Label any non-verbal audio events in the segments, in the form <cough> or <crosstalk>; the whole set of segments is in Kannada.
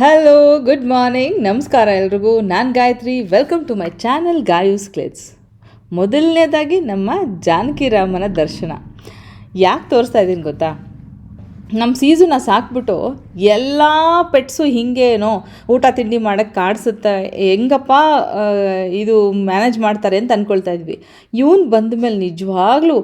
ಹಲೋ ಗುಡ್ ಮಾರ್ನಿಂಗ್ ನಮಸ್ಕಾರ ಎಲ್ರಿಗೂ. ನಾನು Gayatri. Welcome to my channel Gayu's clicks ಮೊದಲನೇದಾಗಿ ನಮ್ಮ ಜಾನಕಿ ರಾಮನ ದರ್ಶನ. ಯಾಕೆ ತೋರಿಸ್ತಾ ಇದ್ದೀನಿ ಗೊತ್ತಾ? ನಮ್ಮ ಸೀಸನ್ನ ಸಾಕ್ಬಿಟ್ಟು ಎಲ್ಲ ಪೆಟ್ಸು ಹಿಂಗೇನೋ ಊಟ ತಿಂಡಿ ಮಾಡೋಕ್ಕೆ ಕಾಡಿಸುತ್ತೆ. ಹೆಂಗಪ್ಪ ಇದು ಮ್ಯಾನೇಜ್ ಮಾಡ್ತಾರೆ ಅಂತ ಅಂದ್ಕೊಳ್ತಾ ಇದ್ವಿ. ಇವನು ಬಂದ ಮೇಲೆ ನಿಜವಾಗ್ಲೂ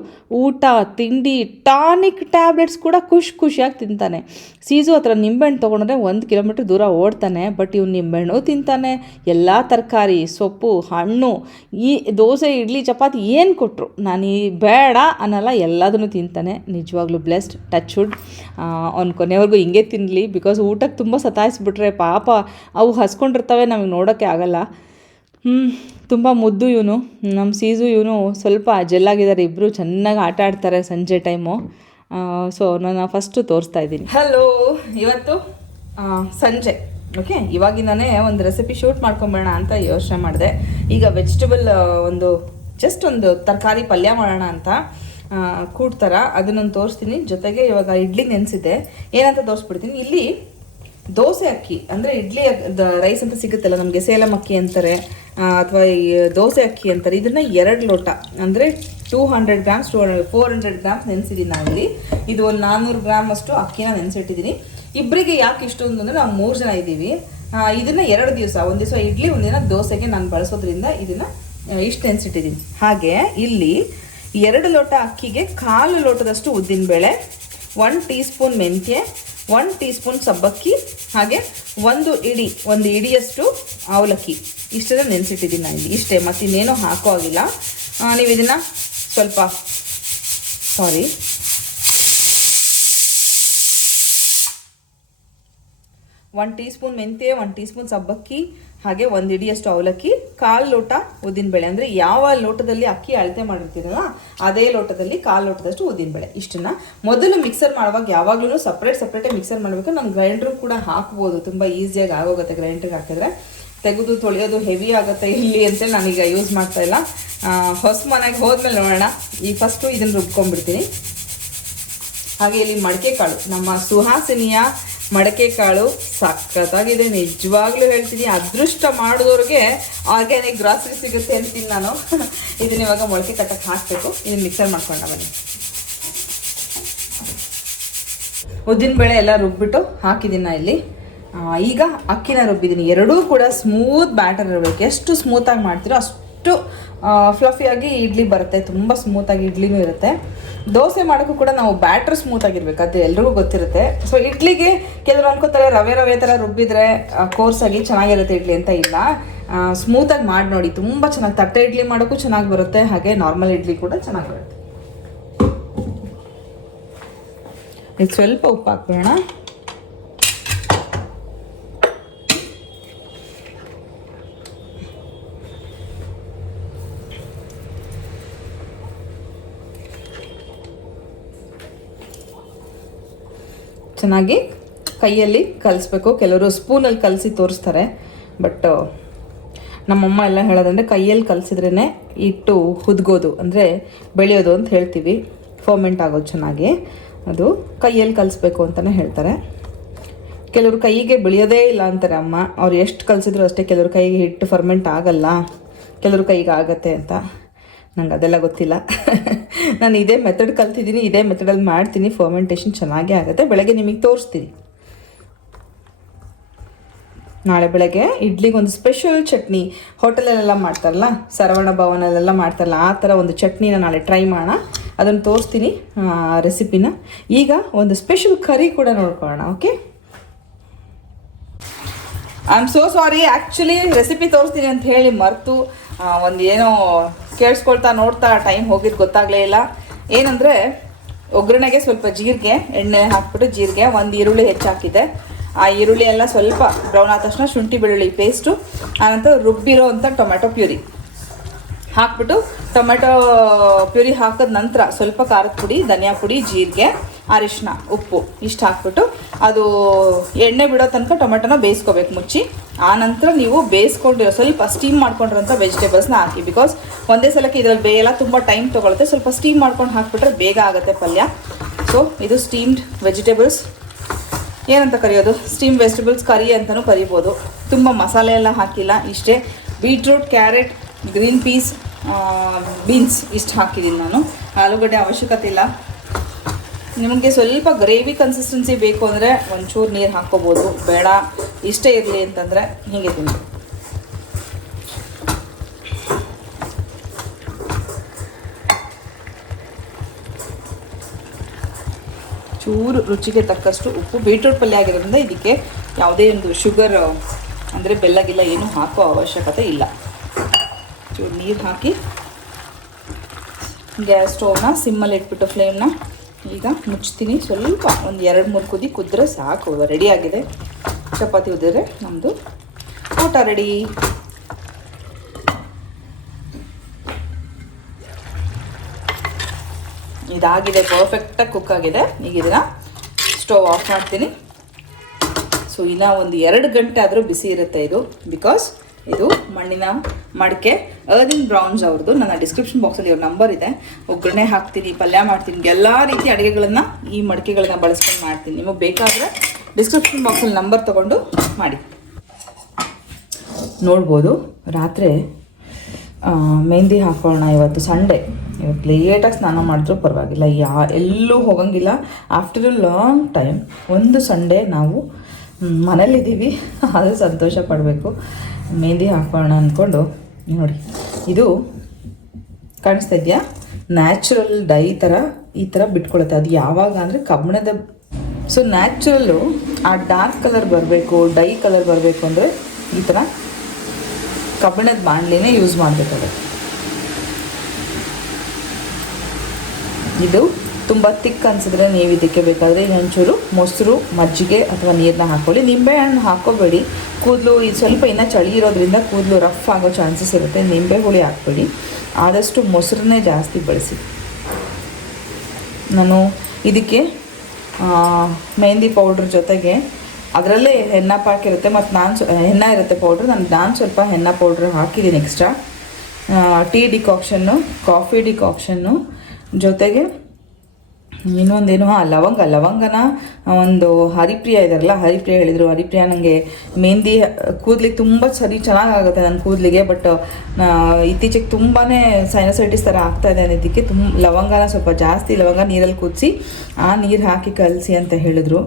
ಊಟ, ತಿಂಡಿ, ಟಾನಿಕ್ ಟ್ಯಾಬ್ಲೆಟ್ಸ್ ಕೂಡ ಖುಷಿ ಖುಷಿಯಾಗಿ ತಿಂತಾನೆ. ಸೀಸು ಹತ್ರ ನಿಂಬೆಹಣ್ಣು ತೊಗೊಂಡ್ರೆ ಒಂದು ಕಿಲೋಮೀಟ್ರ್ ದೂರ ಓಡ್ತಾನೆ, ಬಟ್ ಇವ್ನು ನಿಂಬೆಹಣ್ಣು ತಿಂತಾನೆ. ಎಲ್ಲ ತರಕಾರಿ, ಸೊಪ್ಪು, ಹಣ್ಣು, ಈ ದೋಸೆ, ಇಡ್ಲಿ, ಚಪಾತಿ ಏನು ಕೊಟ್ಟರು ನಾನು ಈ ಬೇಡ ಅನ್ನಲ್ಲ ಎಲ್ಲದನ್ನು ತಿಂತಾನೆ. ನಿಜವಾಗ್ಲೂ ಬ್ಲೆಸ್ಡ್ ಟಚ್ ವುಡ್ ಅವ್ನು ಕೊನೆವರೆಗೂ ಹಿಂಗೆ ತಿನ್ನಲಿ ಬಿಕಾಸ್ ಊಟಕ್ಕೆ ತುಂಬ ಸತಾಯಿಸ್ಬಿಟ್ರೆ ಪಾಪ ಅವು ಹಸ್ಕೊಂಡಿರ್ತವೆ, ನಮಗೆ ನೋಡೋಕ್ಕೆ ಆಗಲ್ಲ. ಹ್ಞೂ ತುಂಬ ಮುದ್ದು ಇವನು. ನಮ್ಮ ಸೀಸು ಇವನು ಸ್ವಲ್ಪ ಜೆಲ್ಲಾಗಿದ್ದಾರೆ ಇಬ್ಬರು ಚೆನ್ನಾಗಿ ಆಟ ಆಡ್ತಾರೆ ಸಂಜೆ ಟೈಮು ಸೊ ನಾನು ಫಸ್ಟು ತೋರಿಸ್ತಾ ಇದ್ದೀನಿ. ಹಲೋ ಇವತ್ತು ಸಂಜೆ ಓಕೆ ಇವಾಗಿಂದನೇ ಒಂದು ರೆಸಿಪಿ ಶೂಟ್ ಮಾಡ್ಕೊಂಬೋಣ ಅಂತ ಯೋಚನೆ ಮಾಡಿದೆ. ಈಗ ವೆಜಿಟೇಬಲ್ ಒಂದು ಜಸ್ಟ್ ಒಂದು ತರಕಾರಿ ಪಲ್ಯ ಮಾಡೋಣ ಅಂತ. ಕೂಡ್ತಾರ. ಅದನ್ನೊಂದು ತೋರಿಸ್ತೀನಿ. ಜೊತೆಗೆ ಇವಾಗ ಇಡ್ಲಿ ನೆನೆಸಿದೆ ಏನಂತ ತೋರಿಸ್ಬಿಡ್ತೀನಿ. ಇಲ್ಲಿ ದೋಸೆ ಅಕ್ಕಿ, ಅಂದರೆ ಇಡ್ಲಿ ರೈಸ್ ಅಂತ ಸಿಗುತ್ತಲ್ಲ ನಮಗೆ, ಸೇಲಂ ಅಕ್ಕಿ ಅಂತಾರೆ ಅಥವಾ ಈ ದೋಸೆ ಅಕ್ಕಿ ಅಂತಾರೆ. ಇದನ್ನು ಎರಡು ಲೋಟ, ಅಂದರೆ two hundred grams two hundred four hundred grams ನೆನೆಸಿದ್ದೀನಿ ನಾವಿಲ್ಲಿ ಇದು ಒಂದು ನಾನ್ನೂರು ಗ್ರಾಮ್ ಅಷ್ಟು ಅಕ್ಕಿನ ನೆನೆಸಿಟ್ಟಿದ್ದೀನಿ ಇಬ್ಬರಿಗೆ ಯಾಕೆ ಇಷ್ಟೊಂದು ಅಂದರೆ ನಾವು ಮೂರು ಜನ ಇದ್ದೀವಿ. ಇದನ್ನು ಎರಡು ದಿವಸ, ಒಂದು ದಿವಸ ಇಡ್ಲಿ ಒಂದಿನ ದೋಸೆಗೆ ನಾನು ಬಳಸೋದ್ರಿಂದ ಇದನ್ನು ಇಷ್ಟು ನೆನೆಸಿಟ್ಟಿದ್ದೀನಿ ಹಾಗೆ ಇಲ್ಲಿ ಎರಡು ಲೋಟ ಅಕ್ಕಿಗೆ ಕಾಲು ಲೋಟದಷ್ಟು ಉದ್ದಿನಬೇಳೆ ಒನ್ ಟೀ ಸ್ಪೂನ್ ಮೆಂತ್ಯ ಒನ್ ಟೀ ಸ್ಪೂನ್ ಸಬ್ಬಕ್ಕಿ, ಹಾಗೆ ಒಂದು ಇಡಿ, ಒಂದು ಇಡಿಯಷ್ಟು ಅವಲಕ್ಕಿ. ಇಷ್ಟನ್ನ ನೆನೆಸಿಟ್ಟಿದ್ದೀನಿ ನಾನು ಇಲ್ಲಿ. ಇಷ್ಟೇ, ಮತ್ತಿನ್ನೇನು ಹಾಕೋ ಆಗಿಲ್ಲ ನೀವು ಇದನ್ನು ಸ್ವಲ್ಪ ಸಾರಿ ಒನ್ ಟೀ ಸ್ಪೂನ್ ಮೆಂತ್ಯ ಒನ್ ಟೀ ಸ್ಪೂನ್ ಸಬ್ಬಕ್ಕಿ ಹಾಗೆ ಒಂದು ಇಡಿಯಷ್ಟು ಅವಲಕ್ಕಿ ಕಾಲು ಲೋಟ ಉದ್ದಿನಬೇಳೆ ಅಂದರೆ ಯಾವ ಲೋಟದಲ್ಲಿ ಅಕ್ಕಿ ಅಳತೆ ಮಾಡಿರ್ತೀರಲ್ಲ ಅದೇ ಲೋಟದಲ್ಲಿ ಕಾಲು ಲೋಟದಷ್ಟು ಉದ್ದಿನಬೇಳೆ ಇಷ್ಟನ್ನ ಮೊದಲು ಮಿಕ್ಸರ್ ಮಾಡುವಾಗ ಯಾವಾಗಲೂ ಸಪ್ರೇಟ್ ಸಪ್ರೇಟೇ ಮಿಕ್ಸರ್ ಮಾಡಬೇಕು. ನಾನು ಗ್ರೈಂಡ್ರು ಕೂಡ ಹಾಕ್ಬೋದು. ತುಂಬ ಈಸಿಯಾಗಿ ಆಗೋಗುತ್ತೆ ಗ್ರೈಂಡ್ರಿಗೆ ಹಾಕಿದ್ರೆ. ತೆಗೆದು ತೊಳೆಯೋದು ಹೆವಿ ಆಗುತ್ತೆ ಇಲ್ಲಿ ಅಂತೇಳಿ ನಾನೀಗ ಯೂಸ್ ಮಾಡ್ತಾ ಇಲ್ಲ. ಹೊಸ ಮನೆಗೆ ಹೋದ್ಮೇಲೆ ನೋಡೋಣ. ಈ ಫಸ್ಟು ಇದನ್ನು ರುಬ್ಕೊಂಡ್ಬಿಡ್ತೀನಿ. ಹಾಗೆ ಇಲ್ಲಿ ಮಡಿಕೆ ಕಾಳು. ನಮ್ಮ ಸುಹಾಸಿನಿಯ ಮಡಕೆ ಕಾಳು ಸಖತ್ತಾಗಿದೆ, ನಿಜವಾಗ್ಲೂ ಹೇಳ್ತೀನಿ. ಅದೃಷ್ಟ ಮಾಡಿದವ್ರಿಗೆ ಆರ್ಗ್ಯಾನಿಕ್ ಗ್ರಾಸರಿ ಸಿಗುತ್ತೆ ಅಂತೀನಿ ನಾನು. ಇದನ್ನ ಇವಾಗ ಮೊಳಕೆ ಕಟ್ಟಕ್ಕೆ ಹಾಕಬೇಕು. ಇದನ್ನ ಮಿಕ್ಸರ್ ಮಾಡ್ಕೊಂಡ ಬನ್ನಿ. ಉದ್ದಿನಬೇಳೆ ಎಲ್ಲ ರುಬ್ಬಿಟ್ಟು ಹಾಕಿದ್ದೀನಿ ಇಲ್ಲಿ. ಈಗ ಅಕ್ಕಿನ ರುಬ್ಬಿದ್ದೀನಿ ಎರಡೂ ಕೂಡ ಸ್ಮೂತ್ ಬ್ಯಾಟರ್ ಇರಬೇಕು. ಎಷ್ಟು ಸ್ಮೂತಾಗಿ ಮಾಡ್ತೀರೋ ಅಷ್ಟು ಫ್ಲಫಿಯಾಗಿ ಇಡ್ಲಿ ಬರುತ್ತೆ. ತುಂಬ ಸ್ಮೂತಾಗಿ ಇಡ್ಲಿನೂ ಇರುತ್ತೆ. ದೋಸೆ ಮಾಡೋಕ್ಕೂ ಕೂಡ ನಾವು ಬ್ಯಾಟ್ರ್ ಸ್ಮೂತಾಗಿರ್ಬೇಕು ಅದು ಎಲ್ರಿಗೂ ಗೊತ್ತಿರುತ್ತೆ. ಸೊ ಇಡ್ಲಿಗೆ ಕೆಲವರು ಅನ್ಕೋತಾರೆ, ರವೆ ರವೆ ಥರ ರುಬ್ಬಿದ್ರೆ ಕೋರ್ಸಾಗಿ ಚೆನ್ನಾಗಿರುತ್ತೆ ಇಡ್ಲಿ ಅಂತ ಇಲ್ಲ. ಸ್ಮೂತಾಗಿ ಮಾಡಿ ನೋಡಿ, ತುಂಬ ಚೆನ್ನಾಗಿ ತಟ್ಟೆ ಇಡ್ಲಿ ಮಾಡೋಕ್ಕೂ ಚೆನ್ನಾಗಿ ಬರುತ್ತೆ, ಹಾಗೆ ನಾರ್ಮಲ್ ಇಡ್ಲಿ ಕೂಡ ಚೆನ್ನಾಗಿ ಬರುತ್ತೆ. ಇದು ಸ್ವಲ್ಪ ಉಪ್ಪು ಹಾಕ್ಬೇಡ ಚೆನ್ನಾಗಿ ಕೈಯಲ್ಲಿ ಕಲಿಸ್ಬೇಕು. ಕೆಲವರು ಸ್ಪೂನಲ್ಲಿ ಕಲಸಿ ತೋರಿಸ್ತಾರೆ. ಬಟ್ ನಮ್ಮಮ್ಮ ಎಲ್ಲ ಹೇಳೋದಂದರೆ ಕೈಯಲ್ಲಿ ಕಲಿಸಿದ್ರೇ ಇಟ್ಟು ಹುದ್ಗೋದು. ಅಂದರೆ ಬೆಳೆಯೋದು ಅಂತ ಹೇಳ್ತೀವಿ. ಫರ್ಮೆಂಟ್ ಆಗೋದು ಚೆನ್ನಾಗಿ. ಅದು ಕೈಯಲ್ಲಿ ಕಲಿಸ್ಬೇಕು ಅಂತಲೇ ಹೇಳ್ತಾರೆ. ಕೆಲವರು ಕೈಗೆ ಬೆಳೆಯೋದೇ ಇಲ್ಲ ಅಂತಾರೆ ಅಮ್ಮ. ಅವ್ರು ಎಷ್ಟು ಕಲಿಸಿದ್ರು ಅಷ್ಟೇ ಕೆಲವ್ರ ಕೈಗೆ ಹಿಟ್ಟು ಫರ್ಮೆಂಟ್ ಆಗಲ್ಲ. ಕೆಲವ್ರ ಕೈಗೆ ಆಗತ್ತೆ ಅಂತ. ನಂಗೆ ಅದೆಲ್ಲ ಗೊತ್ತಿಲ್ಲ. ನಾನು ಇದೇ ಮೆಥಡ್ ಕಲ್ತಿದ್ದೀನಿ, ಇದೇ ಮೆಥಡಲ್ಲಿ ಮಾಡ್ತೀನಿ ಫರ್ಮೆಂಟೇಷನ್ ಚೆನ್ನಾಗೇ ಆಗುತ್ತೆ. ಬೆಳಗ್ಗೆ ನಿಮಗೆ ತೋರಿಸ್ತೀನಿ. ನಾಳೆ ಬೆಳಗ್ಗೆ ಇಡ್ಲಿಗೆ ಒಂದು ಸ್ಪೆಷಲ್ ಚಟ್ನಿ. ಹೋಟೆಲಲ್ಲೆಲ್ಲ ಮಾಡ್ತಾರಲ್ಲ, ಸರವಣ ಭವನಲ್ಲೆಲ್ಲ ಮಾಡ್ತಾರಲ್ಲ, ಆ ಥರ ಒಂದು ಚಟ್ನಿನ ನಾಳೆ ಟ್ರೈ ಮಾಡೋಣ. ಅದನ್ನು ತೋರಿಸ್ತೀನಿ ರೆಸಿಪಿನ ಈಗ ಒಂದು ಸ್ಪೆಷಲ್ ಕರಿ ಕೂಡ ನೋಡ್ಕೊಳ್ಳೋಣ okay I am so sorry actually recipe ತೋರಿಸ್ತೀನಿ ಅಂತ ಹೇಳಿ ಮರೆತು ಒಂದು ಏನೋ ಕೇಳಿಸ್ಕೊಳ್ತಾ ನೋಡ್ತಾ ಟೈಮ್ ಹೋಗಿದ್ದು ಗೊತ್ತಾಗಲೇ ಇಲ್ಲ. ಏನಂದರೆ, ಒಗ್ಗರಣೆಗೆ ಸ್ವಲ್ಪ ಜೀರಿಗೆ, ಎಣ್ಣೆ ಹಾಕ್ಬಿಟ್ಟು ಜೀರಿಗೆ ಒಂದು ಈರುಳ್ಳಿ ಹೆಚ್ಚಾಕಿದೆ. ಆ ಈರುಳ್ಳಿ ಎಲ್ಲ ಸ್ವಲ್ಪ ಬ್ರೌನ್ ಆದ ತಕ್ಷಣ ಶುಂಠಿ ಬೆಳ್ಳುಳ್ಳಿ ಪೇಸ್ಟು ಆನಂತರ ರುಬ್ಬಿರೋ ಅಂಥ ಟೊಮೆಟೊ ಪ್ಯೂರಿ. ಹಾಕ್ಬಿಟ್ಟು ಟೊಮೆಟೊ ಪ್ಯೂರಿ ಹಾಕಿದ ನಂತರ ಸ್ವಲ್ಪ ಖಾರದ ಪುಡಿ, ಧನಿಯಾ ಪುಡಿ, ಜೀರಿಗೆ ಅರಿಶಿನ ಉಪ್ಪು ಇಷ್ಟು ಹಾಕ್ಬಿಟ್ಟು ಅದು ಎಣ್ಣೆ ಬಿಡೋ ತನಕ ಟೊಮೆಟೊನ ಬೇಯಿಸ್ಕೋಬೇಕು ಮುಚ್ಚಿ. ಆನಂತರ ನಂತರ ನೀವು ಬೇಯಿಸ್ಕೊಂಡಿರೋ ಸ್ವಲ್ಪ ಸ್ಟೀಮ್ ಮಾಡ್ಕೊಂಡಿರೋಂಥ ವೆಜಿಟೇಬಲ್ಸ್ನ ಹಾಕಿ. ಬಿಕಾಸ್ ಒಂದೇ ಸಲಕ್ಕೆ ಇದರಲ್ಲಿ ಬೇಯೆಲ್ಲ ತುಂಬ ಟೈಮ್ ತೊಗೊಳುತ್ತೆ. ಸ್ವಲ್ಪ ಸ್ಟೀಮ್ ಮಾಡ್ಕೊಂಡು ಹಾಕ್ಬಿಟ್ರೆ ಬೇಗ ಆಗುತ್ತೆ ಪಲ್ಯ. ಸೊ ಇದು ಸ್ಟೀಮ್ಡ್ ವೆಜಿಟೇಬಲ್ಸ್ ಏನಂತ ಕರೆಯೋದು? ಸ್ಟೀಮ್ ವೆಜಿಟೇಬಲ್ಸ್ ಕರಿ ಅಂತಲೂ ಕರಿಬೋದು. ತುಂಬ ಮಸಾಲೆ ಎಲ್ಲ ಹಾಕಿಲ್ಲ. ಇಷ್ಟೇ beetroot carrot green peas beans ಇಷ್ಟು ಹಾಕಿದ್ದೀನಿ ನಾನು. ಆಲೂಗಡ್ಡೆ ಅವಶ್ಯಕತೆ ಇಲ್ಲ. ನಿಮಗೆ ಸ್ವಲ್ಪ ಗ್ರೇವಿ ಕನ್ಸಿಸ್ಟೆನ್ಸಿ ಬೇಕು ಅಂದರೆ ಒಂಚೂರು ನೀರು ಹಾಕ್ಕೋಬೋದು. ಬೇಡ, ಇಷ್ಟೇ ಇರಲಿ ಅಂತಂದರೆ ಹೀಗೆ ತಿನ್ನಿ ಚೂರು ರುಚಿಗೆ ತಕ್ಕಷ್ಟು ಉಪ್ಪು. ಬೀಟ್ರೂಟ್ ಪಲ್ಯ ಆಗಿರೋದ್ರಿಂದ ಇದಕ್ಕೆ ಯಾವುದೇ ಒಂದು ಶುಗರ್ ಅಂದರೆ ಬೆಲ್ಲ ಗಿಲ್ಲ ಏನೂ ಹಾಕೋ ಅವಶ್ಯಕತೆ ಇಲ್ಲ. ಚೂರು ನೀರು ಹಾಕಿ, ಗ್ಯಾಸ್ ಸ್ಟೋವ್ನ ಸಿಮ್ಮಲ್ಲಿ ಇಟ್ಬಿಟ್ಟು ಫ್ಲೇಮ್ನ ಈಗ ಮುಚ್ತೀನಿ ಸ್ವಲ್ಪ ಒಂದು ಎರಡು ಮೂರು ಕುದಿ ಕುದ್ರೆ ಸಾಕು. ರೆಡಿ ಆಗಿದೆ. ಚಪಾತಿ ಉದ್ರೆ ನಮ್ಮದು ಊಟ ರೆಡಿ ಇದಾಗಿದೆ. ಪರ್ಫೆಕ್ಟಾಗಿ ಕುಕ್ ಆಗಿದೆ. ಈಗ ಇದನ್ನು ಸ್ಟೋವ್ ಆಫ್ ಮಾಡ್ತೀನಿ. ಸೊ ಇನ್ನೂ ಒಂದು ಎರಡು ಗಂಟೆ ಆದರೂ ಬಿಸಿ ಇರುತ್ತೆ ಇದು. ಬಿಕಾಸ್ ಇದು ಮಣ್ಣಿನ ಮಡಿಕೆ. ಅರ್ದಿನ್ ಬ್ರೌನ್ಸ್ ಅವ್ರದ್ದು. ನನ್ನ ಡಿಸ್ಕ್ರಿಪ್ಷನ್ ಬಾಕ್ಸಲ್ಲಿ ಇವ್ರ ನಂಬರ್ ಇದೆ. ಒಗ್ಗರಣೆ ಹಾಕ್ತೀನಿ, ಪಲ್ಯ ಮಾಡ್ತೀನಿ, ಎಲ್ಲ ರೀತಿ ಅಡುಗೆಗಳನ್ನು ಈ ಮಡಿಕೆಗಳನ್ನ ಬಳಸ್ಕೊಂಡು ಮಾಡ್ತೀನಿ. ನಿಮಗೆ ಬೇಕಾದರೆ ಡಿಸ್ಕ್ರಿಪ್ಷನ್ ಬಾಕ್ಸಲ್ಲಿ ನಂಬರ್ ತೊಗೊಂಡು ಮಾಡಿ. ನೋಡ್ಬೋದು, ರಾತ್ರಿ ಮೆಹಂದಿ ಹಾಕೋಣ ಇವತ್ತು ಸಂಡೇ. ಇವತ್ತು ಲೇಟಾಗಿ ಸ್ನಾನ ಮಾಡಿದ್ರೂ ಪರವಾಗಿಲ್ಲ. ಯಾ, ಎಲ್ಲೂ ಹೋಗಂಗಿಲ್ಲ. ಆಫ್ಟರ್ ಅ ಲಾಂಗ್ ಟೈಮ್ ಒಂದು ಸಂಡೇ ನಾವು ಮನೇಲಿದ್ದೀವಿ. ಅದು ಸಂತೋಷ ಪಡಬೇಕು. ಮೆಹಂದಿ ಹಾಕೋಣ ಅಂದ್ಕೊಂಡು ನೋಡಿ ಇದು ಕಾಣಿಸ್ತಾ ಇದೆಯಾ ನ್ಯಾಚುರಲ್ ಡೈ ಥರ ಈ ಥರ ಬಿಟ್ಕೊಳುತ್ತೆ. ಅದು ಯಾವಾಗ ಅಂದರೆ ಕಬ್ಬಣದ ಸೊ ನ್ಯಾಚುರಲ್ಲು ಆ ಡಾರ್ಕ್ ಕಲರ್ ಬರಬೇಕು ಡೈ ಕಲರ್ ಬರಬೇಕು ಅಂದರೆ ಈ ಥರ ಕಬ್ಬಿಣದ ಬಾಣಲಿನೇ ಯೂಸ್ ಮಾಡಬೇಕಾಗುತ್ತೆ. ಇದು ತುಂಬ ತಿಕ್ ಅನ್ಸಿದ್ರೆ ನೀವು ಇದಕ್ಕೆ ಬೇಕಾದರೆ ಒಂಚೂರು ಮೊಸರು, ಮಜ್ಜಿಗೆ ಅಥವಾ ನೀರನ್ನ ಹಾಕ್ಕೊಳ್ಳಿ ನಿಂಬೆಹಣ್ಣು ಹಾಕೋಬೇಡಿ. ಕೂದಲು ಇದು ಸ್ವಲ್ಪ ಇನ್ನೂ ಚಳಿ ಇರೋದ್ರಿಂದ ಕೂದಲು ರಫ್ ಆಗೋ ಚಾನ್ಸಸ್ ಇರುತ್ತೆ. ನಿಂಬೆ ಹುಳಿ ಹಾಕ್ಬೇಡಿ. ಆದಷ್ಟು ಮೊಸರನ್ನೇ ಜಾಸ್ತಿ ಬಳಸಿ. ನಾನು ಇದಕ್ಕೆ ಮೆಹಂದಿ ಪೌಡ್ರ್ ಜೊತೆಗೆ ಅದರಲ್ಲೇ ಹೆನ್ನ ಪಾಕ್ ಇರುತ್ತೆ ಮತ್ತು ನಾನು ಸ್ವ ಹೆನ್ನ ಇರುತ್ತೆ ಪೌಡ್ರ್. ನಾನು ನಾನು ಸ್ವಲ್ಪ ಹೆನ್ನ ಪೌಡ್ರ್ ಹಾಕಿದ್ದೀನಿ extra tea decoction coffee decoction ಜೊತೆಗೆ ಇನ್ನೊಂದೇನು ಆ ಲವಂಗ, ಲವಂಗನ ಒಂದು ಹರಿಪ್ರಿಯ ಇದಾರಲ್ಲ, ಹರಿಪ್ರಿಯ ಹೇಳಿದರು. ಹರಿಪ್ರಿಯ ನನಗೆ ಮೆಹಂದಿ ಕೂದಲಿಗೆ ತುಂಬ ಸರಿ ಚೆನ್ನಾಗಾಗುತ್ತೆ ನನ್ನ ಕೂದಲಿಗೆ ಬಟ್ ಇತ್ತೀಚೆಗೆ ತುಂಬಾ ಸೈನಸೈಟಿಸ್ ಥರ ಆಗ್ತಾ ಇದೆ ಅನ್ನೋದಕ್ಕೆ ತುಂಬ ಲವಂಗನ ಸ್ವಲ್ಪ ಜಾಸ್ತಿ, ಲವಂಗ ನೀರಲ್ಲಿ ಕುದಿಸಿ, ಆ ನೀರು ಹಾಕಿ ಕಲಸಿ ಅಂತ ಹೇಳಿದ್ರು.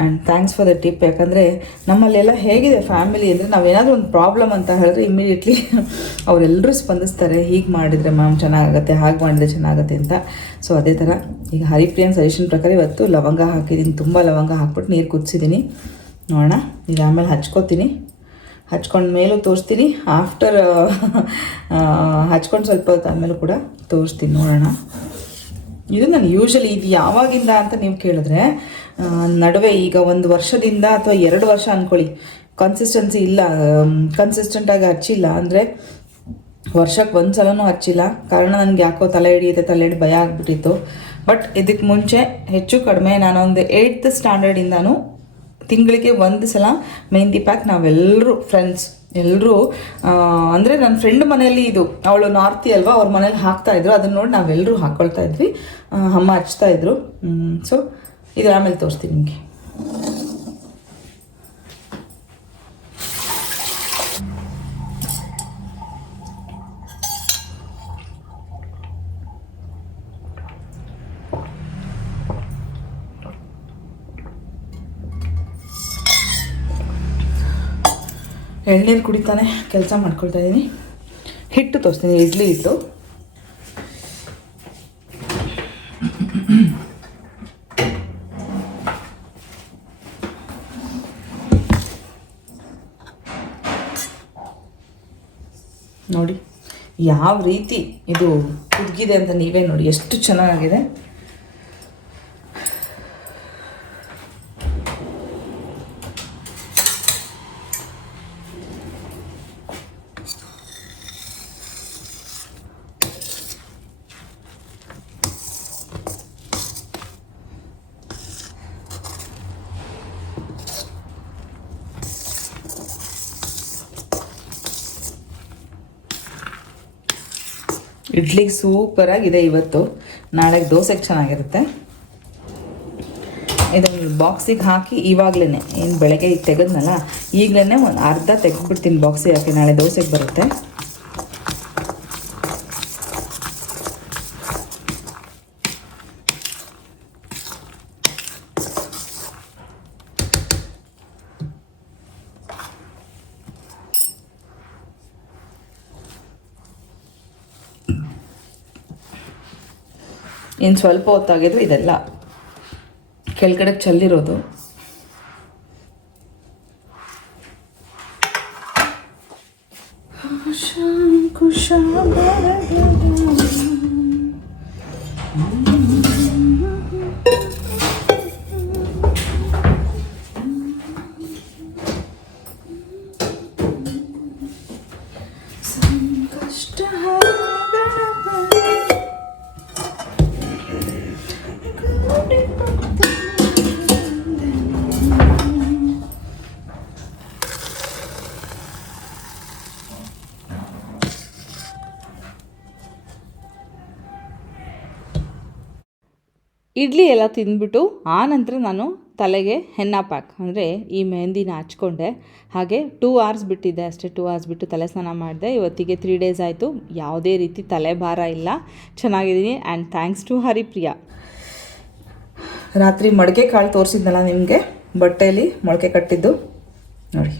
And thanks for the tip ಯಾಕಂದರೆ ನಮ್ಮಲ್ಲೆಲ್ಲ ಹೇಗಿದೆ ಫ್ಯಾಮಿಲಿ ಅಂದರೆ ನಾವೇನಾದರೂ ಒಂದು ಪ್ರಾಬ್ಲಮ್ ಅಂತ ಹೇಳಿದ್ರೆ ಇಮಿಡಿಯೇಟ್ಲಿ <laughs> ಅವರೆಲ್ಲರೂ ಸ್ಪಂದಿಸ್ತಾರೆ, ಹೀಗೆ ಮಾಡಿದರೆ ಮ್ಯಾಮ್ ಚೆನ್ನಾಗುತ್ತೆ ಹಾಗೆ ಮಾಡಿದರೆ ಚೆನ್ನಾಗುತ್ತೆ ಅಂತ. ಸೊ ಅದೇ ಥರ, ಈಗ ಹರಿಪ್ರಿಯನ್ ಸಜೆಷನ್ ಪ್ರಕಾರ ಇವತ್ತು ಲವಂಗ ಹಾಕಿದ್ದೀನಿ. ತುಂಬ ಲವಂಗ ಹಾಕ್ಬಿಟ್ಟು ನೀರು ಕುದಿಸಿದ್ದೀನಿ. ನೋಡೋಣ ಈಗ ಆಮೇಲೆ ಹಚ್ಕೋತೀನಿ. ಹಚ್ಕೊಂಡು ಮೇಲೂ ತೋರಿಸ್ತೀನಿ. ಆಫ್ಟರ್ ಹಚ್ಕೊಂಡು ಸ್ವಲ್ಪ ಹೊತ್ತು ಆದಮೇಲೂ ಕೂಡ ತೋರಿಸ್ತೀನಿ. ನೋಡೋಣ. ಇದು ನಾನು ಯೂಶಲಿ ಇದು ಯಾವಾಗಿಂದ ಅಂತ ನೀವು ಕೇಳಿದ್ರೆ ನಡುವೆ ಈಗ ಒಂದು ವರ್ಷದಿಂದ ಅಥವಾ ಎರಡು ವರ್ಷ ಅಂದ್ಕೊಳ್ಳಿ ಕನ್ಸಿಸ್ಟೆನ್ಸಿ ಇಲ್ಲ ಕನ್ಸಿಸ್ಟೆಂಟಾಗಿ ಹಚ್ಚಿಲ್ಲ ಅಂದರೆ ವರ್ಷಕ್ಕೆ ಒಂದು ಸಲನೂ ಹಚ್ಚಿಲ್ಲ. ಕಾರಣ ನನಗೆ ಯಾಕೋ ತಲೆ ಹಿಡಿಯುತ್ತೆ, ತಲೆ ಹಿಡಿ ಭಯ ಆಗಿಬಿಟ್ಟಿತ್ತು. ಬಟ್ ಇದಕ್ಕೆ ಮುಂಚೆ ಹೆಚ್ಚು ಕಡಿಮೆ ನಾನೊಂದು ಏಯ್ತ್ ಸ್ಟ್ಯಾಂಡರ್ಡಿಂದನೂ ತಿಂಗಳಿಗೆ ಒಂದು ಸಲ ಮೆಹಂದಿ ಪ್ಯಾಕ್ ನಾವೆಲ್ಲರೂ ಫ್ರೆಂಡ್ಸ್ ಎಲ್ಲರೂ ಅಂದರೆ ನನ್ನ ಫ್ರೆಂಡ್ ಮನೆಯಲ್ಲಿ ಇದು, ಅವಳು ನಾರ್ತಿ ಅಲ್ವಾ, ಅವ್ರ ಮನೇಲಿ ಹಾಕ್ತಾ ಇದ್ರು. ಅದನ್ನ ನೋಡಿ ನಾವೆಲ್ಲರೂ ಹಾಕ್ಕೊಳ್ತಾ ಇದ್ವಿ. ಅಮ್ಮ ಹಚ್ತಾ ಇದ್ರು. ಸೊ ಇದು ಆಮೇಲೆ ತೋರಿಸ್ತೀನಿ ನಿಮಗೆ. ಎಳ್ನೀರು ಕುಡಿತಾನೆ ಕೆಲಸ ಮಾಡ್ಕೊಳ್ತಾ ಇದ್ದೀನಿ ಹಿಟ್ಟು ತೋರಿಸ್ತೀನಿ, ಇಡ್ಲಿ ಹಿಟ್ಟು. ನೋಡಿ, ಯಾವ ರೀತಿ ಇದು ಕುದ್ಗಿದೆ ಅಂತ ನೀವೇ ನೋಡಿ, ಎಷ್ಟು ಚೆನ್ನಾಗಿದೆ. ಇಡ್ಲಿಗೆ ಸೂಪರಾಗಿದೆ ಇವತ್ತು. ನಾಳೆಗೆ ದೋಸೆಗೆ ಚೆನ್ನಾಗಿರುತ್ತೆ. ಇದನ್ನು ಬಾಕ್ಸಿಗೆ ಹಾಕಿ ಇವಾಗಲೇ ಏನು ಬೆಳಗ್ಗೆ ತೆಗೆದ್ನಲ್ಲ ಈಗಲೇ ಒಂದು ಅರ್ಧ ತೆಗೆದ್ಬಿಡ್ತೀನಿ ಬಾಕ್ಸಿಗೆ ಹಾಕಿ ನಾಳೆ ದೋಸೆಗೆ ಬರುತ್ತೆ. ಇನ್ನು ಸ್ವಲ್ಪ ಹೊತ್ತಾಗಿದ್ರೆ ಇದೆಲ್ಲ. ಕೆಳಗಡೆ ಚೆಲ್ಲಿರೋದು. ಇಡ್ಲಿ ಎಲ್ಲ ತಿಂದ್ಬಿಟ್ಟು ಆ ನಂತರ ನಾನು ತಲೆಗೆ ಹೆನ್ನ ಪ್ಯಾಕ್ ಅಂದರೆ ಈ ಮೆಹಂದಿನ ಹಚ್ಕೊಂಡೆ. ಹಾಗೆ ಟೂ ಅವರ್ಸ್ ಬಿಟ್ಟಿದ್ದೆ ಅಷ್ಟೇ ಟೂ ಅವರ್ಸ್ ಬಿಟ್ಟು ತಲೆ ಸ್ನಾನ ಮಾಡಿದೆ. ಇವತ್ತಿಗೆ ತ್ರೀ ಡೇಸ್ ಆಯಿತು, ಯಾವುದೇ ರೀತಿ ತಲೆ ಭಾರ ಇಲ್ಲ. ಚೆನ್ನಾಗಿದ್ದೀನಿ ಆ್ಯಂಡ್ ಥ್ಯಾಂಕ್ಸ್ ಟು ಹರಿಪ್ರಿಯಾ. ರಾತ್ರಿ ಮಡಿಕೆ ಕಾಳು ತೋರಿಸಿದ್ನಲ್ಲ ನಿಮಗೆ? ಬಟ್ಟೆಯಲ್ಲಿ ಮೊಳಕೆ ಕಟ್ಟಿದ್ದು? ನೋಡಿ.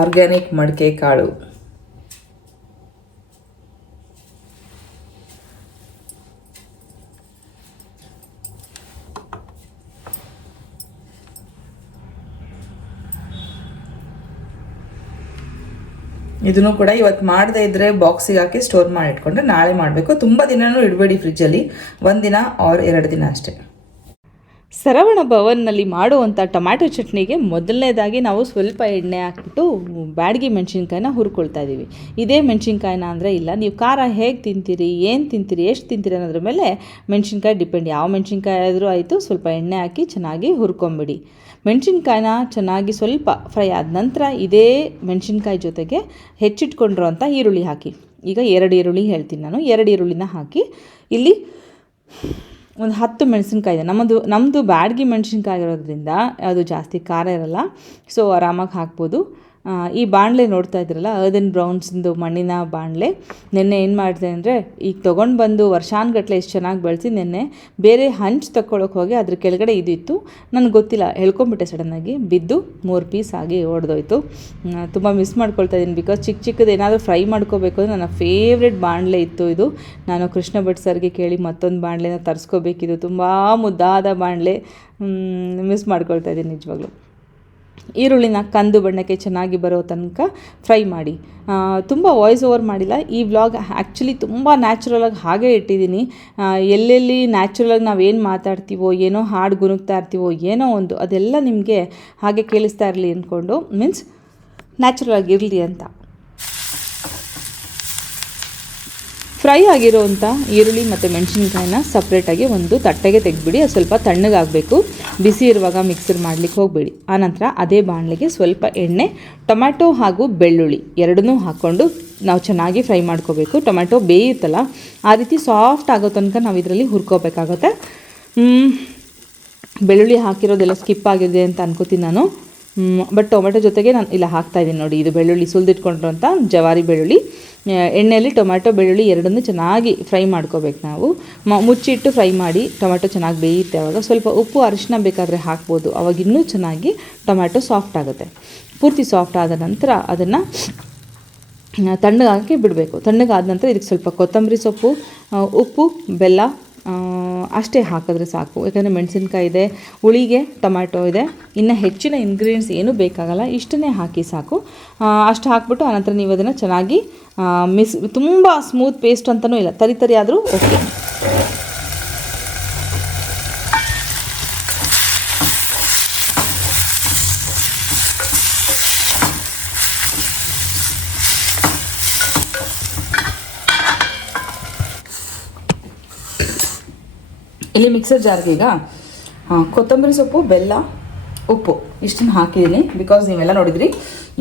ಆರ್ಗ್ಯಾನಿಕ್ ಮಡಿಕೆ ಕಾಳು. ಇದನ್ನು ಕೂಡ ಇವತ್ತು ಮಾಡದೇ ಇದ್ದರೆ ಬಾಕ್ಸಿಗೆ ಹಾಕಿ ಸ್ಟೋರ್ ಮಾಡಿ ಇಟ್ಕೊಂಡ್ರೆ ನಾಳೆ ಮಾಡಬೇಕು. ತುಂಬ ದಿನವೂ ಇಡಬೇಡಿ ಫ್ರಿಜ್ಜಲ್ಲಿ ಒಂದಿನ ಆರ್ ಎರಡು ದಿನ ಅಷ್ಟೇ. ಸರವಣ ಭವನ್ನಲ್ಲಿ ಮಾಡುವಂಥ ಟೊಮ್ಯಾಟೊ ಚಟ್ನಿಗೆ ಮೊದಲನೇದಾಗಿ ನಾವು ಸ್ವಲ್ಪ ಎಣ್ಣೆ ಹಾಕ್ಬಿಟ್ಟು ಬ್ಯಾಡಗಿ ಮೆಣಸಿನ್ಕಾಯಿನ ಹುರ್ಕೊಳ್ತಾ ಇದ್ದೀವಿ ಇದೇ ಮೆಣಸಿನ್ಕಾಯಿನ ಅಂದರೆ ಇಲ್ಲ. ನೀವು ಖಾರ ಹೇಗೆ ತಿಂತೀರಿ, ಏನು ತಿಂತೀರಿ, ಎಷ್ಟು ತಿಂತೀರಿ ಅನ್ನೋದ್ರ ಮೇಲೆ ಮೆಣಸಿನ್ಕಾಯಿ ಡಿಪೆಂಡ್ ಯಾವ ಮೆಣಸಿನ್ಕಾಯಿ ಆದರೂ ಆಯಿತು, ಸ್ವಲ್ಪ ಎಣ್ಣೆ ಹಾಕಿ ಚೆನ್ನಾಗಿ ಹುರ್ಕೊಂಬಿಡಿ. ಮೆಣಸಿನ್ಕಾಯಿನ ಚೆನ್ನಾಗಿ ಸ್ವಲ್ಪ ಫ್ರೈ ಆದ ನಂತರ ಇದೇ ಮೆಣಸಿನ್ಕಾಯಿ ಜೊತೆಗೆ ಹೆಚ್ಚಿಟ್ಕೊಂಡಿರೋಂಥ ಈರುಳ್ಳಿ ಹಾಕಿ. ಈಗ ಎರಡು ಈರುಳ್ಳಿ ಹೇಳ್ತೀನಿ ನಾನು. ಎರಡು ಈರುಳ್ಳಿನ ಹಾಕಿ ಇಲ್ಲಿ ಒಂದು ಹತ್ತು ಮೆಣಸಿನ್ಕಾಯಿ ಇದೆ. ನಮ್ಮದು ನಮ್ಮದು ಬ್ಯಾಡ್ಗಿ ಮೆಣಸಿನ್ಕಾಯಿ ಇರೋದ್ರಿಂದ ಅದು ಜಾಸ್ತಿ ಖಾರ ಇರಲ್ಲ. ಸೊ ಆರಾಮಾಗಿ ಹಾಕ್ಬೋದು. ಈ ಬಾಣಲೆ ನೋಡ್ತಾ ಇದ್ರಲ್ಲ ಅದನ್ ಬ್ರೌನ್ಸ್ದು ಮಣ್ಣಿನ ಬಾಣಲೆ. ನಿನ್ನೆ ಏನು ಮಾಡಿದೆ ಅಂದರೆ, ಈಗ ತೊಗೊಂಡು ಬಂದು ವರ್ಷಾನ್ಗಟ್ಲೆ ಎಷ್ಟು ಚೆನ್ನಾಗಿ ಬೆಳೆಸಿ ನಿನ್ನೆ ಬೇರೆ ಹಂಚ್ ತಗೊಳಕ್ಕೆ ಹೋಗಿ ಅದ್ರ ಕೆಳಗಡೆ ಇದಿತ್ತು. ನನಗೆ ಗೊತ್ತಿಲ್ಲ, ಹೇಳ್ಕೊಂಬಿಟ್ಟೆ ಸಡನ್ನಾಗಿ ಬಿದ್ದು ಮೂರು ಪೀಸ್ ಆಗಿ ಹೊಡೆದೋಯ್ತು ತುಂಬ ಮಿಸ್ ಮಾಡ್ಕೊಳ್ತಾ ಇದ್ದೀನಿ ಬಿಕಾಸ್ ಚಿಕ್ಕ ಚಿಕ್ಕದು ಏನಾದರೂ ಫ್ರೈ ಮಾಡ್ಕೋಬೇಕು ಅಂದರೆ ನನ್ನ ಫೇವ್ರೆಟ್ ಬಾಣಲೆ ಇತ್ತು ಇದು. ನಾನು ಕೃಷ್ಣ ಭಟ್ ಸರ್ಗೆ ಕೇಳಿ ಮತ್ತೊಂದು ಬಾಣಲೆನ ತರಿಸ್ಕೋಬೇಕಿದು. ತುಂಬ ಮುದ್ದಾದ ಬಾಣಲೆ. ಮಿಸ್ ಮಾಡ್ಕೊಳ್ತಾ ಇದ್ದೀನಿ ನಿಜವಾಗ್ಲೂ. ಈರುಳ್ಳಿನ ಕಂದು ಬಣ್ಣಕ್ಕೆ ಚೆನ್ನಾಗಿ ಬರೋ ತನಕ ಫ್ರೈ ಮಾಡಿ. ತುಂಬ ವಾಯ್ಸ್ ಓವರ್ ಮಾಡಿಲ್ಲ. ಈ ವ್ಲಾಗ್ ಆ್ಯಕ್ಚುಲಿ ತುಂಬ ನ್ಯಾಚುರಲಾಗಿ ಹಾಗೆ ಇಟ್ಟಿದ್ದೀನಿ. ಎಲ್ಲೆಲ್ಲಿ ನ್ಯಾಚುರಲಾಗಿ ನಾವೇನು ಮಾತಾಡ್ತೀವೋ, ಏನೋ ಹಾಡು ಗುನುಗ್ತಾ ಇರ್ತೀವೋ, ಏನೋ ಒಂದು ಅದೆಲ್ಲ ನಿಮಗೆ ಹಾಗೆ ಕೇಳಿಸ್ತಾ ಇರಲಿ ಅಂದ್ಕೊಂಡು ಮೀನ್ಸ್ ನ್ಯಾಚುರಲಾಗಿ ಇರಲಿ ಅಂತ. ಫ್ರೈ ಆಗಿರೋವಂಥ ಈರುಳ್ಳಿ ಮತ್ತು ಮೆಣಸಿನ್ಕಾಯಿನ ಸಪ್ರೇಟಾಗಿ ಒಂದು ತಟ್ಟೆಗೆ ತೆಗೆದ್ಬಿಡಿ, ಅದು ಸ್ವಲ್ಪ ತಣ್ಣಗಾಗಬೇಕು. ಬಿಸಿ ಇರುವಾಗ ಮಿಕ್ಸರ್ ಮಾಡಲಿಕ್ಕೆ ಹೋಗಬೇಡಿ. ಆನಂತರ ಅದೇ ಬಾಣಲೆಗೆ ಸ್ವಲ್ಪ ಎಣ್ಣೆ, ಟೊಮ್ಯಾಟೊ ಹಾಗೂ ಬೆಳ್ಳುಳ್ಳಿ ಎರಡನ್ನೂ ಹಾಕ್ಕೊಂಡು ನಾವು ಚೆನ್ನಾಗಿ ಫ್ರೈ ಮಾಡ್ಕೋಬೇಕು. ಟೊಮ್ಯಾಟೊ ಬೇಯುತ್ತಲ್ಲ, ಆ ರೀತಿ ಸಾಫ್ಟ್ ಆಗೋ ತನಕ ನಾವು ಇದರಲ್ಲಿ ಹುರ್ಕೋಬೇಕಾಗತ್ತೆ. ಬೆಳ್ಳುಳ್ಳಿ ಹಾಕಿರೋದೆಲ್ಲ ಸ್ಕಿಪ್ ಆಗಿದೆ ಅಂತ ಅನ್ಕೋತೀನಿ ನಾನು. ಬಟ್ ಟೊಮೆಟೊ ಜೊತೆಗೆ ನಾನು ಇಲ್ಲ, ಹಾಕ್ತಾ ಇದ್ದೀನಿ ನೋಡಿ. ಇದು ಬೆಳ್ಳುಳ್ಳಿ ಸುಲಿದಿಟ್ಕೊಂಡಿರೋಂಥ ಜವಾರಿ ಬೆಳ್ಳುಳ್ಳಿ. ಎಣ್ಣೆಯಲ್ಲಿ ಟೊಮ್ಯಾಟೊ ಬೆಳ್ಳುಳ್ಳಿ ಎರಡನ್ನೂ ಚೆನ್ನಾಗಿ ಫ್ರೈ ಮಾಡ್ಕೋಬೇಕು ನಾವು. ಮ, ಮುಚ್ಚಿಟ್ಟು ಫ್ರೈ ಮಾಡಿ ಟೊಮ್ಯಾಟೊ ಚೆನ್ನಾಗಿ ಬೇಯುತ್ತೆ ಅವಾಗ. ಸ್ವಲ್ಪ ಉಪ್ಪು ಅರಿಶಿನ ಬೇಕಾದರೆ ಹಾಕ್ಬೋದು. ಅವಾಗ ಇನ್ನೂ ಚೆನ್ನಾಗಿ ಟೊಮ್ಯಾಟೊ ಸಾಫ್ಟ್ ಆಗುತ್ತೆ. ಪೂರ್ತಿ ಸಾಫ್ಟ್ ಆದ ನಂತರ ಅದನ್ನು ತಣ್ಣಗಾಕಿ ಬಿಡಬೇಕು. ತಣ್ಣಗಾದ ನಂತರ ಇದಕ್ಕೆ ಸ್ವಲ್ಪ ಕೊತ್ತಂಬರಿ ಸೊಪ್ಪು ಉಪ್ಪು, ಬೆಲ್ಲ ಅಷ್ಟೇ ಹಾಕಿದ್ರೆ ಸಾಕು. ಯಾಕಂದರೆ ಮೆಣಸಿನ್ಕಾಯಿ ಇದೆ, ಹುಳಿಗೆ ಟೊಮ್ಯಾಟೊ ಇದೆ. ಇನ್ನು ಹೆಚ್ಚಿನ ಇಂಗ್ರೀಡಿಯೆಂಟ್ಸ್ ಏನೂ ಬೇಕಾಗಲ್ಲ, ಇಷ್ಟನ್ನೇ ಹಾಕಿ ಸಾಕು. ಅಷ್ಟು ಹಾಕ್ಬಿಟ್ಟು ಆನಂತರ ನೀವು ಅದನ್ನು ಚೆನ್ನಾಗಿ ಮಿಸ್, ತುಂಬ ಸ್ಮೂತ್ ಪೇಸ್ಟ್ ಅಂತಲೂ ಇಲ್ಲ. ತರಿ ತರಿ ಆದರೂ ಓಕೆ ಇಲ್ಲಿ ಮಿಕ್ಸರ್ ಜಾರ್ಗೆ ಈಗ ಕೊತ್ತಂಬರಿ ಸೊಪ್ಪು, ಬೆಲ್ಲ, ಉಪ್ಪು, ಇಷ್ಟನ್ನು ಹಾಕಿದ್ದೀನಿ. ಬಿಕಾಸ್ ನೀವೆಲ್ಲ ನೋಡಿದ್ರಿ,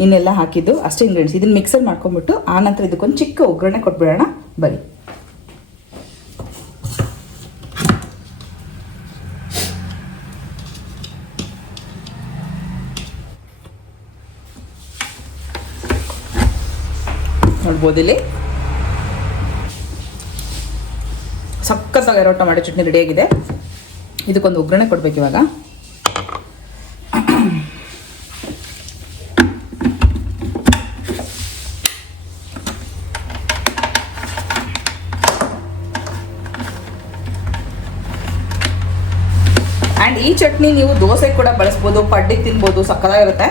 ಇನ್ನೆಲ್ಲ ಹಾಕಿದ್ದು ಅಷ್ಟೇ ಇಂಗ್ರೀಡಿಯನ್ಸ್ ಇದನ್ನು ಮಿಕ್ಸರ್ ಮಾಡ್ಕೊಂಡ್ಬಿಟ್ಟು ಆನಂತರ ಇದಕ್ಕೊಂದು ಚಿಕ್ಕ ಒಗ್ಗರಣೆ ಕೊಟ್ಬಿಡೋಣ. ಬನ್ನಿ. ನೋಡ್ಬೋದಿಲ್ಲಿ ಸಖತ್ತಾಗಿರೋ ಮಾಡಿ ಚಟ್ನಿ ರೆಡಿಯಾಗಿದೆ ಇದಕ್ಕೊಂದು ಒಗ್ಗರಣೆ ಕೊಡ್ಬೇಕು ಇವಾಗ. ಆ್ಯಂಡ್ ಈ ಚಟ್ನಿ ನೀವು ದೋಸೆ ಕೂಡ ಬಳಸ್ಬೋದು ಪಡ್ಡಿಗೆ ತಿನ್ಬೋದು ಸಕ್ಕತ್ತಾಗಿರುತ್ತೆ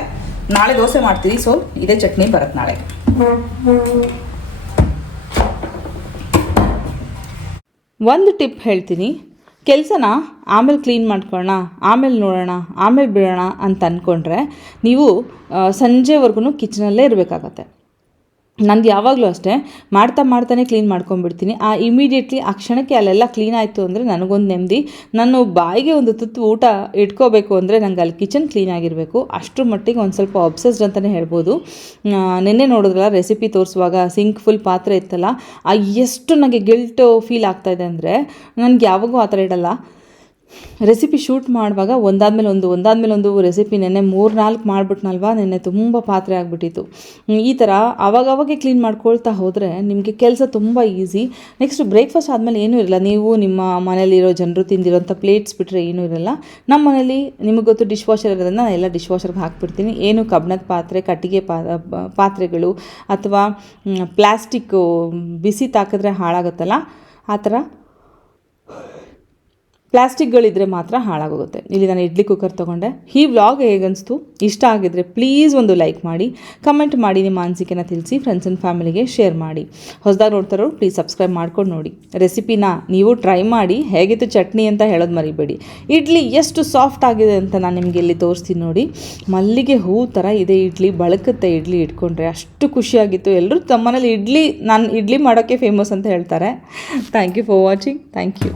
ನಾಳೆ ದೋಸೆ ಮಾಡ್ತೀವಿ ಸೊ ಇದೇ ಚಟ್ನಿ ಬರುತ್ತೆ ನಾಳೆ. ಒಂದು ಟಿಪ್ ಹೇಳ್ತೀನಿ. ಕೆಲಸನ ಆಮೇಲೆ ಕ್ಲೀನ್ ಮಾಡ್ಕೊಳ್ಳೋಣ ಆಮೇಲೆ ನೋಡೋಣ, ಆಮೇಲೆ ಬಿಡೋಣ ಅಂತ ಅಂದ್ಕೊಂಡ್ರೆ ನೀವು ಸಂಜೆವರೆಗೂ ಕಿಚನಲ್ಲೇ ಇರಬೇಕಾಗತ್ತೆ. ನನಗೆ ಯಾವಾಗಲೂ ಅಷ್ಟೇ, ಮಾಡ್ತಾ ಮಾಡ್ತಾನೆ ಕ್ಲೀನ್ ಮಾಡ್ಕೊಂಡ್ಬಿಡ್ತೀನಿ. ಆ ಇಮಿಡಿಯೇಟ್ಲಿ ಆ ಕ್ಷಣಕ್ಕೆ ಅಲ್ಲೆಲ್ಲ ಕ್ಲೀನ್ ಆಯಿತು ಅಂದರೆ ನನಗೊಂದು ನೆಮ್ಮದಿ. ನಾನು ಬಾಯಿಗೆ ಒಂದು ತುತ್ತು ಊಟ ಇಟ್ಕೋಬೇಕು ಅಂದರೆ ನಂಗೆ ಅಲ್ಲಿ ಕಿಚನ್ ಕ್ಲೀನ್ ಆಗಿರಬೇಕು. ಅಷ್ಟರ ಮಟ್ಟಿಗೆ ಒಂದು ಸ್ವಲ್ಪ ಅಬ್ಸಸ್ಡ್ ಅಂತಲೇ ಹೇಳ್ಬೋದು. ನಿನ್ನೆ ನೋಡಿದ್ರಲ್ಲ ರೆಸಿಪಿ ತೋರಿಸುವಾಗ ಸಿಂಕ್ ಫುಲ್ ಪಾತ್ರೆ ಇತ್ತಲ್ಲ, ಆ ಎಷ್ಟು ನನಗೆ ಗಿಲ್ಟು ಫೀಲ್ ಆಗ್ತಾಯಿದೆ ಅಂದರೆ, ನನಗೆ ಯಾವಾಗೂ ಆ ಥರ ಇಡಲ್ಲ. ರೆಸಿಪಿ ಶೂಟ್ ಮಾಡುವಾಗ ಒಂದಾದ್ಮೇಲೆ ಒಂದು ಒಂದಾದ್ಮೇಲೆ ಒಂದು ರೆಸಿಪಿ ನೆನ್ನೆ ಮೂರು, ನಾಲ್ಕು ಮಾಡಿಬಿಟ್ನಲ್ವಾ? ನೆನ್ನೆ ತುಂಬ ಪಾತ್ರೆ ಆಗಿಬಿಟ್ಟಿತ್ತು. ಈ ಥರ ಅವಾಗವಾಗೆ ಕ್ಲೀನ್ ಮಾಡ್ಕೊಳ್ತಾ ಹೋದರೆ ನಿಮಗೆ ಕೆಲಸ ತುಂಬ ಈಸಿ ನೆಕ್ಸ್ಟ್ ಬ್ರೇಕ್ಫಾಸ್ಟ್ ಆದಮೇಲೆ ಏನೂ ಇರಲ್ಲ. ನೀವು ನಿಮ್ಮ ಮನೇಲಿರೋ ಜನರು ತಿಂದಿರೋಂಥ ಪ್ಲೇಟ್ಸ್ ಬಿಟ್ಟರೆ ಏನೂ ಇರಲ್ಲ. ನಮ್ಮ ಮನೇಲಿ ನಿಮಗೆ ಗೊತ್ತು ಡಿಶ್ ವಾಷರ್ ಇರೋದನ್ನು ನಾನು ಎಲ್ಲ ಡಿಶ್ ವಾಷರ್ಗೆ ಹಾಕ್ಬಿಡ್ತೀನಿ. ಏನು ಕಬ್ಬಿಣದ ಪಾತ್ರೆ, ಕಟ್ಟಿಗೆ ಪಾತ್ರೆಗಳು ಅಥವಾ ಪ್ಲಾಸ್ಟಿಕ್ಕು ಬಿಸಿ ತಾಕಿದ್ರೆ ಹಾಳಾಗುತ್ತಲ್ಲ? ಆ ಥರ ಪ್ಲಾಸ್ಟಿಕ್ಗಳಿದ್ರೆ ಮಾತ್ರ ಹಾಳಾಗೋಗುತ್ತೆ. ಇಲ್ಲಿ ನಾನು ಇಡ್ಲಿ ಕುಕ್ಕರ್ ತೊಗೊಂಡೆ. ಈ ವ್ಲಾಗ್ ಹೇಗನ್ನಿಸ್ತು ಇಷ್ಟ ಆಗಿದ್ರೆ ಪ್ಲೀಸ್ ಒಂದು ಲೈಕ್ ಮಾಡಿ ಕಮೆಂಟ್ ಮಾಡಿ, ನಿಮ್ಮ ಅನಿಸಿಕೆನ ತಿಳಿಸಿ ಫ್ರೆಂಡ್ಸ್ ಆ್ಯಂಡ್ ಫ್ಯಾಮಿಲಿಗೆ ಶೇರ್ ಮಾಡಿ. ಹೊಸದಾಗಿ ನೋಡ್ತಾರೋ ಪ್ಲೀಸ್ ಸಬ್ಸ್ಕ್ರೈಬ್ ಮಾಡ್ಕೊಂಡು ನೋಡಿ. ರೆಸಿಪಿನ ನೀವು ಟ್ರೈ ಮಾಡಿ, ಹೇಗಿತ್ತು ಚಟ್ನಿ ಅಂತ ಹೇಳೋದು ಮರಿಬೇಡಿ. ಇಡ್ಲಿ ಎಷ್ಟು ಸಾಫ್ಟ್ ಆಗಿದೆ ಅಂತ ನಾನು ನಿಮಗೆ ಇಲ್ಲಿ ತೋರಿಸ್ತೀನಿ ನೋಡಿ. ಮಲ್ಲಿಗೆ ಹೂ ಥರ ಇದೆ ಇಡ್ಲಿ, ಬಳಕುತ್ತೆ ಇಡ್ಲಿ ಇಟ್ಕೊಂಡ್ರೆ ಅಷ್ಟು ಖುಷಿಯಾಗಿತ್ತು. ಎಲ್ಲರೂ ತಮ್ಮನೇಲಿ ಇಡ್ಲಿ, ನಾನು ಇಡ್ಲಿ ಮಾಡೋಕ್ಕೆ ಫೇಮಸ್ ಅಂತ ಹೇಳ್ತಾರೆ. Thank you for watching thank you